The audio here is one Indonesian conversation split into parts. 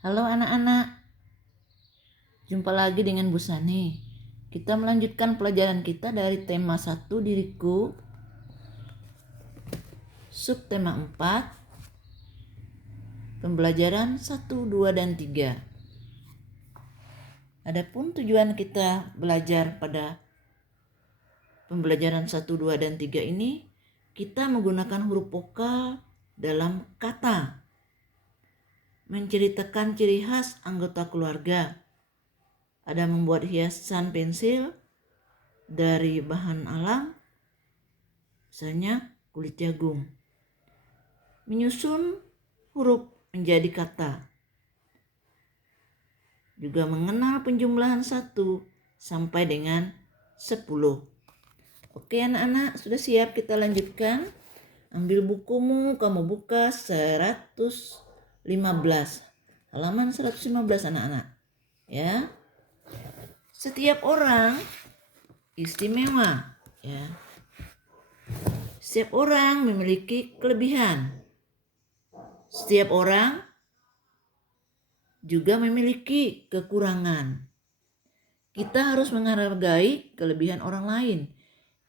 Halo anak-anak, jumpa lagi dengan Bu Sani. Kita melanjutkan pelajaran kita dari tema 1 diriku, subtema 4, pembelajaran 1, 2, dan 3. Adapun tujuan kita belajar pada pembelajaran 1, 2, dan 3 ini, kita menggunakan huruf vokal dalam kata, menceritakan ciri khas anggota keluarga, ada membuat hiasan pensil dari bahan alam, misalnya kulit jagung, menyusun huruf menjadi kata, juga mengenal penjumlahan 1 sampai dengan 10. Oke anak-anak, sudah siap? Kita lanjutkan. Ambil bukumu, kamu buka 115, halaman 115 anak-anak ya. Setiap orang istimewa ya. Setiap orang memiliki kelebihan. Setiap orang juga memiliki kekurangan. Kita harus menghargai kelebihan orang lain.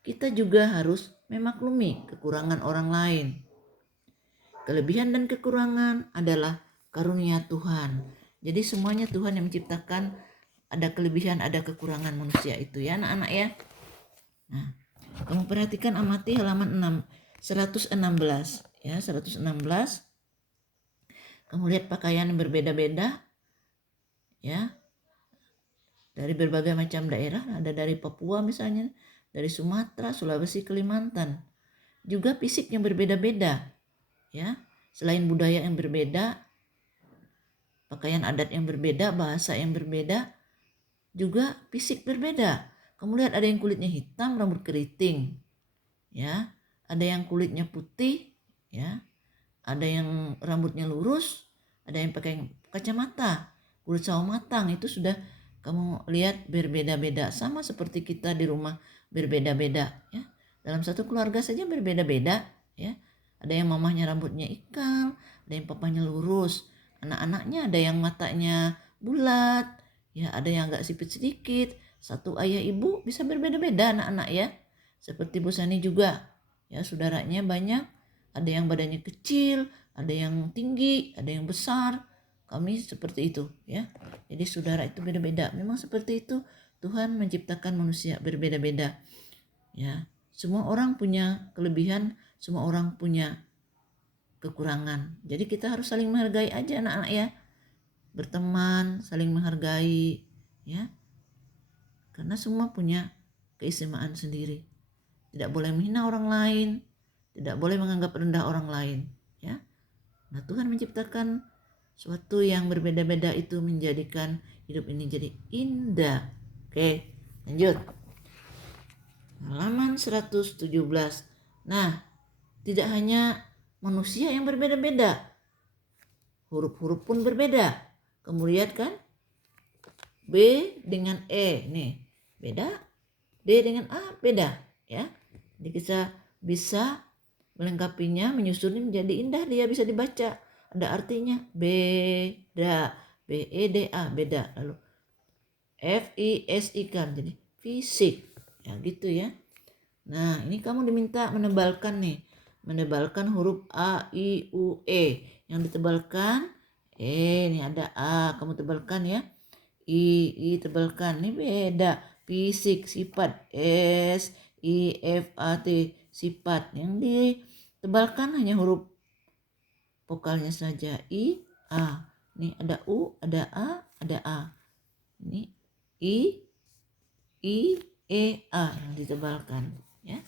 Kita juga harus memaklumi kekurangan orang lain. Kelebihan dan kekurangan adalah karunia Tuhan. Jadi semuanya Tuhan yang menciptakan, ada kelebihan, ada kekurangan manusia itu ya anak-anak ya. Nah, kamu perhatikan, amati halaman 116 ya, 116. Kamu lihat pakaian yang berbeda-beda ya. Dari berbagai macam daerah, ada dari Papua misalnya, dari Sumatera, Sulawesi, Kalimantan. Juga fisik yang berbeda-beda ya. Selain budaya yang berbeda, pakaian adat yang berbeda, bahasa yang berbeda, juga fisik berbeda. Kamu lihat ada yang kulitnya hitam, rambut keriting ya. Ada yang kulitnya putih ya. Ada yang rambutnya lurus, ada yang pakai kacamata, kulit sawo matang. Itu sudah kamu lihat berbeda-beda, sama seperti kita di rumah berbeda-beda ya. Dalam satu keluarga saja berbeda-beda ya. Ada yang mamahnya rambutnya ikal, ada yang papanya lurus, anak-anaknya ada yang matanya bulat ya, ada yang agak sipit sedikit. Satu ayah ibu bisa berbeda-beda anak-anak ya. Seperti Bu Sani juga ya, saudaranya banyak, ada yang badannya kecil, ada yang tinggi, ada yang besar. Kami seperti itu ya. Jadi saudara itu beda-beda. Memang seperti itu, Tuhan menciptakan manusia berbeda-beda ya. Semua orang punya kelebihan, semua orang punya kekurangan. Jadi kita harus saling menghargai aja anak-anak ya. Berteman, saling menghargai ya. Karena semua punya keistimewaan sendiri. Tidak boleh menghina orang lain, tidak boleh menganggap rendah orang lain ya. Nah, Tuhan menciptakan suatu yang berbeda-beda itu menjadikan hidup ini jadi indah. Oke, lanjut. Halaman 117. Nah, tidak hanya manusia yang berbeda-beda, huruf-huruf pun berbeda. Kamu lihat kan? B dengan E nih beda, D dengan A beda ya. Jadi kita bisa melengkapinya, menyusunnya menjadi indah, dia bisa dibaca. Ada artinya beda, B-E-D-A beda. Lalu F-I-S-I kan jadi fisik ya gitu ya. Nah, ini kamu diminta menebalkan nih, menebalkan huruf A, I, U, E. Yang ditebalkan ini ada A, kamu tebalkan ya. I tebalkan, ini beda. Fisik, sifat, S, I, F, A, T, sifat. Yang ditebalkan hanya huruf vokalnya saja, I, A. Ini ada U, ada A, ada A. Ini I, E, A yang ditebalkan ya.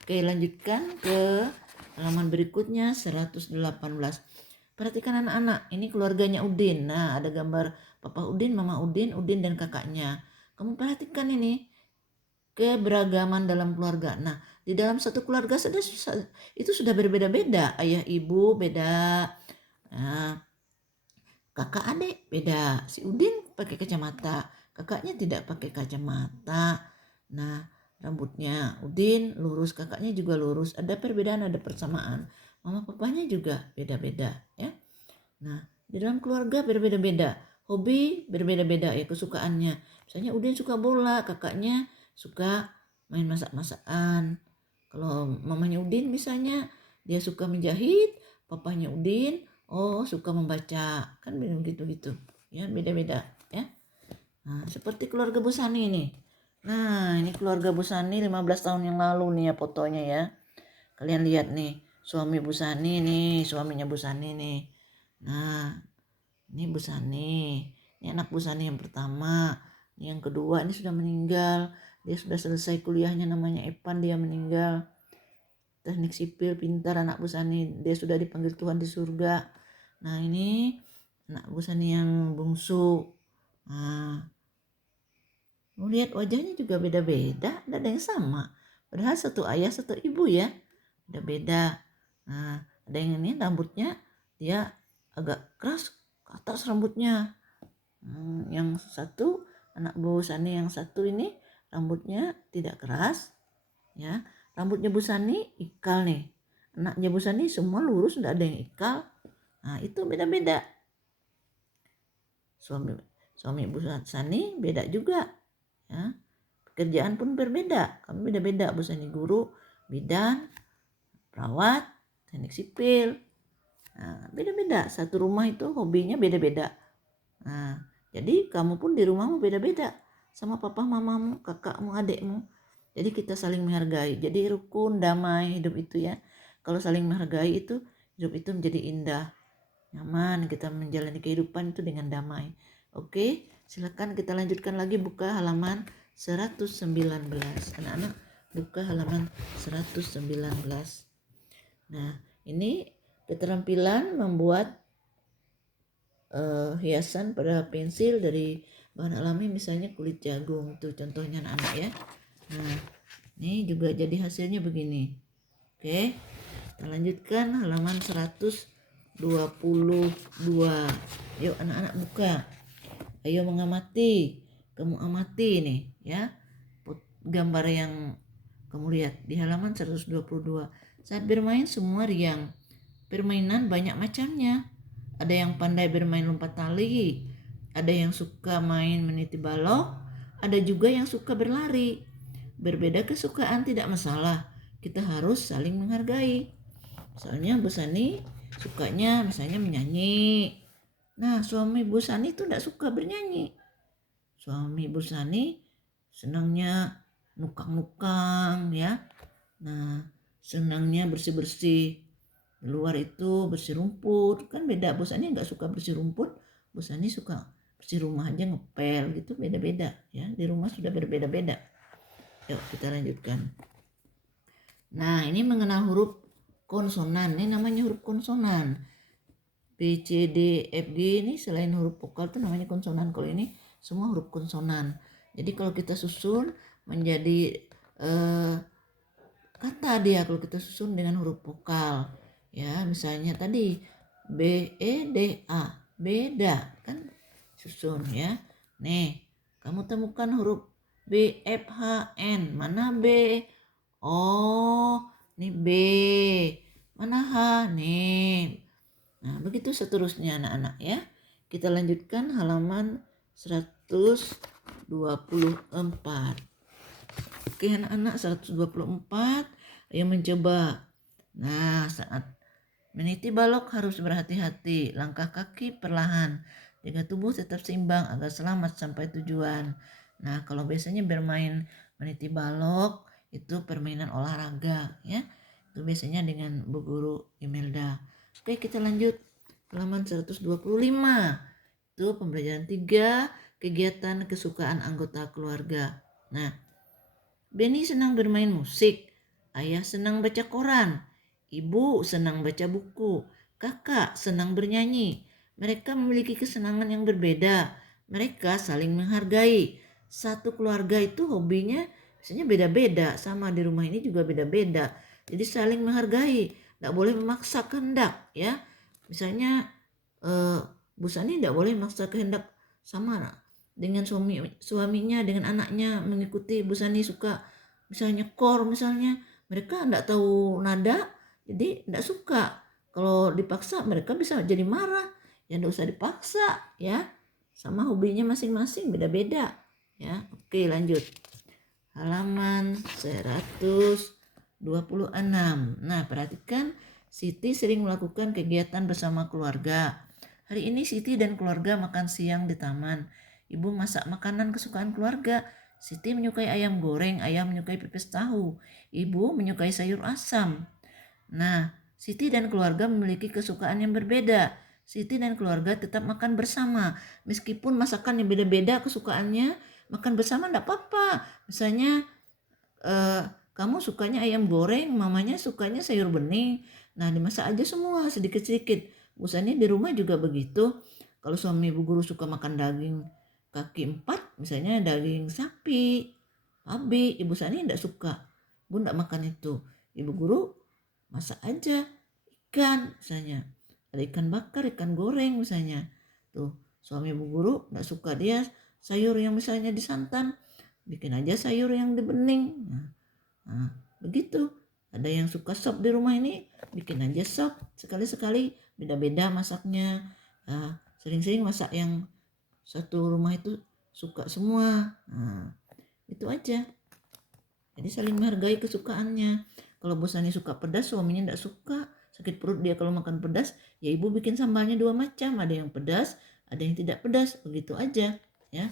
Oke, lanjutkan ke halaman berikutnya 118. Perhatikan anak-anak, ini keluarganya Udin. Nah, ada gambar Papa Udin, Mama Udin, Udin dan kakaknya. Kamu perhatikan ini keberagaman dalam keluarga. Nah, di dalam satu keluarga itu sudah berbeda-beda. Ayah ibu beda. Nah, kakak adik beda. Si Udin pakai kacamata, kakaknya tidak pakai kacamata. Nah, rambutnya Udin lurus, kakaknya juga lurus. Ada perbedaan, ada persamaan. Mama papanya juga beda-beda ya. Nah, Di dalam keluarga berbeda-beda, hobi berbeda-beda ya kesukaannya. Misalnya Udin suka bola, kakaknya suka main masak-masakan. Kalau mamanya Udin misalnya dia suka menjahit, papanya Udin suka membaca. Kan begitu-gitu. Ya, beda-beda ya. Nah, seperti keluarga Bu Sani nih. Nah, ini keluarga Bu Sani 15 tahun yang lalu nih ya fotonya ya. Kalian lihat nih, suami Bu Sani nih, suaminya Bu Sani nih. Nah, ini Bu Sani. Ini anak Bu Sani yang pertama. Ini yang kedua ini sudah meninggal. Dia sudah selesai kuliahnya, namanya Epan, dia meninggal. Teknik sipil, pintar anak Bu Sani. Dia sudah dipanggil Tuhan di surga. Nah, ini anak Bu Sani yang bungsu. Nah, lihat wajahnya juga beda-beda, tidak ada yang sama. Padahal satu ayah satu ibu ya, beda-beda. Nah, ada yang ini rambutnya dia agak keras ke atas rambutnya. Yang satu anak Bu Sani yang satu ini rambutnya tidak keras, ya. Rambutnya Bu Sani ikal nih. Anaknya Bu Sani semua lurus, tidak ada yang ikal. Nah, itu beda-beda. Suami Bu Sani beda juga. Ya, pekerjaan pun berbeda. Kami beda-beda. Bu Sani guru, bidan, perawat, teknik sipil. Nah, beda-beda. Satu rumah itu hobinya beda-beda. Nah, jadi kamu pun di rumahmu beda-beda sama papa, mamamu, kakakmu, adikmu. Jadi kita saling menghargai. Jadi rukun, damai hidup itu ya. Kalau saling menghargai itu, hidup itu menjadi indah, nyaman. Kita menjalani kehidupan itu dengan damai. Oke, silakan kita lanjutkan lagi, buka halaman 119. Anak-anak buka halaman 119. Nah, ini keterampilan membuat hiasan pada pensil dari bahan alami, misalnya kulit jagung. Itu contohnya anak-anak ya. Nah, ini juga jadi hasilnya begini. Oke, kita lanjutkan halaman 122. Yuk anak-anak buka. Ayo mengamati. Kamu amati nih ya. Gambar yang kamu lihat di halaman 122. Saat bermain semua riang. Permainan banyak macamnya. Ada yang pandai bermain lompat tali, ada yang suka main meniti balok, ada juga yang suka berlari. Berbeda kesukaan tidak masalah. Kita harus saling menghargai. Soalnya Bu Sani sukanya misalnya menyanyi. Nah, suami Bu Sani itu tidak suka bernyanyi. Suami Bu Sani senangnya nukang-nukang ya. Nah, senangnya bersih-bersih. Di luar itu bersih rumput. Kan beda, Bu Sani nggak suka bersih rumput. Bu Sani suka bersih rumah aja, ngepel gitu, beda-beda ya. Di rumah sudah berbeda-beda. Yuk kita lanjutkan. Nah, ini mengenal huruf konsonan. Ini namanya huruf konsonan. B, C, D, F, G ini selain huruf vokal itu namanya konsonan. Kalau ini semua huruf konsonan. Jadi kalau kita susun menjadi kata dia, kalau kita susun dengan huruf vokal ya, misalnya tadi B, E, D, A, beda kan susun ya. Nih, kamu temukan huruf B, F, H, N. Mana B? Oh, ini B. Mana H? Nih. Nah, begitu seterusnya anak-anak ya. Kita lanjutkan halaman 124. Oke anak-anak, 124. Ayo mencoba. Nah, saat meniti balok harus berhati-hati. Langkah kaki perlahan. Jaga tubuh tetap seimbang agar selamat sampai tujuan. Nah, kalau biasanya bermain meniti balok itu permainan olahraga ya. Itu biasanya dengan Bu Guru Imelda. Oke, kita lanjut halaman 125. Itu pembelajaran 3, kegiatan kesukaan anggota keluarga. Nah, Benny senang bermain musik, ayah senang baca koran, ibu senang baca buku, kakak senang bernyanyi. Mereka memiliki kesenangan yang berbeda. Mereka saling menghargai. Satu keluarga itu hobinya biasanya beda-beda, sama di rumah ini juga beda-beda. Jadi saling menghargai, tidak boleh memaksa kehendak ya. Misalnya Bu Sani tidak boleh memaksa kehendak sama dengan suaminya, dengan anaknya mengikuti. Bu Sani suka misalnya kor, misalnya mereka tidak tahu nada, jadi tidak suka. Kalau dipaksa mereka bisa jadi marah. Ya enggak usah dipaksa ya. Sama hobinya masing-masing beda-beda ya. Oke, lanjut. Halaman 126. Nah, perhatikan Siti sering melakukan kegiatan bersama keluarga. Hari ini Siti dan keluarga makan siang di taman. Ibu masak makanan kesukaan keluarga. Siti menyukai ayam goreng, ayah menyukai pepes tahu. Ibu menyukai sayur asam. Nah, Siti dan keluarga memiliki kesukaan yang berbeda. Siti dan keluarga tetap makan bersama. Meskipun masakan yang beda-beda kesukaannya, makan bersama enggak apa-apa. Misalnya kamu sukanya ayam goreng, mamanya sukanya sayur bening. Nah, dimasak aja semua sedikit-sedikit. Misalnya di rumah juga begitu. Kalau suami ibu guru suka makan daging kaki 4, misalnya daging sapi, babi, ibu Sani enggak suka. Bu enggak makan itu. Ibu guru masak aja ikan misalnya. Ada ikan bakar, ikan goreng misalnya. Tuh, suami ibu guru enggak suka dia sayur yang misalnya disantan, bikin aja sayur yang dibening. Nah, begitu. Ada yang suka sop di rumah ini, bikin aja sop. Sekali-sekali beda-beda masaknya. Sering-sering masak yang satu rumah itu suka semua. Nah, itu aja. Jadi saling menghargai kesukaannya. Kalau Bosani suka pedas, suaminya tidak suka. Sakit perut dia kalau makan pedas, ya ibu bikin sambalnya 2 macam. Ada yang pedas, ada yang tidak pedas. Begitu aja ya.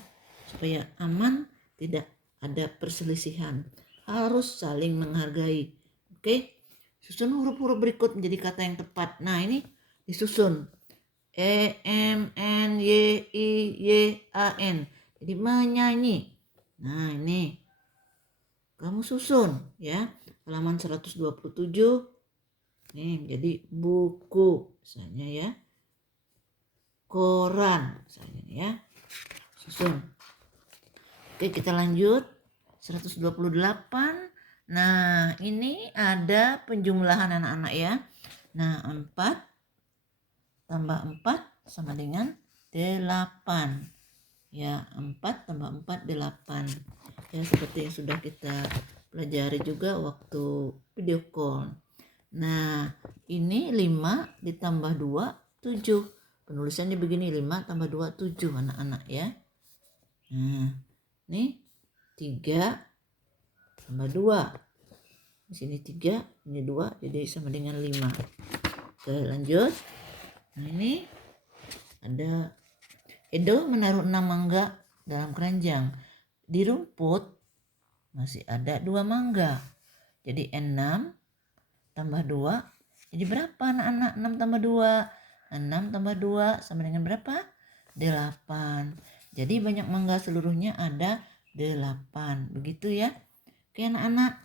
Supaya aman, tidak ada perselisihan. Harus saling menghargai. Oke? Susun huruf-huruf berikut menjadi kata yang tepat. Nah, ini disusun. E, M, N, Y, I, Y, A, N. Jadi menyanyi. Nah, ini kamu susun ya. Halaman 127 nih jadi buku misalnya ya. Koran misalnya ya. Susun. Oke, kita lanjut. 128. Nah, ini ada penjumlahan anak-anak ya. Nah, 4 tambah 4 sama dengan 8. Ya, 4 tambah 4 8. Ya, seperti yang sudah kita pelajari juga waktu video call. Nah, ini 5 ditambah 2 7. Penulisannya begini, 5 tambah 2 7 anak-anak ya. Nah, ini 3 tambah 2. Di sini 3, ini 2, jadi sama dengan 5. Oke, lanjut. Nah, ini ada Edo menaruh 6 mangga dalam keranjang. Di rumput masih ada 2 mangga. Jadi 6 tambah 2. Jadi berapa anak-anak? 6 tambah 2. 6 tambah 2 sama dengan berapa? 8. Jadi banyak mangga, seluruhnya ada 8. Begitu ya. Oke anak-anak.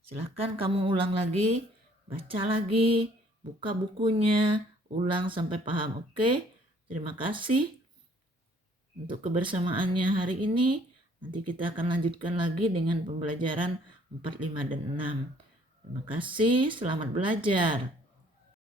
Silahkan kamu ulang lagi. Baca lagi. Buka bukunya. Ulang sampai paham. Oke. Terima kasih untuk kebersamaannya hari ini. Nanti kita akan lanjutkan lagi dengan pembelajaran 4, 5, dan 6. Terima kasih, selamat belajar.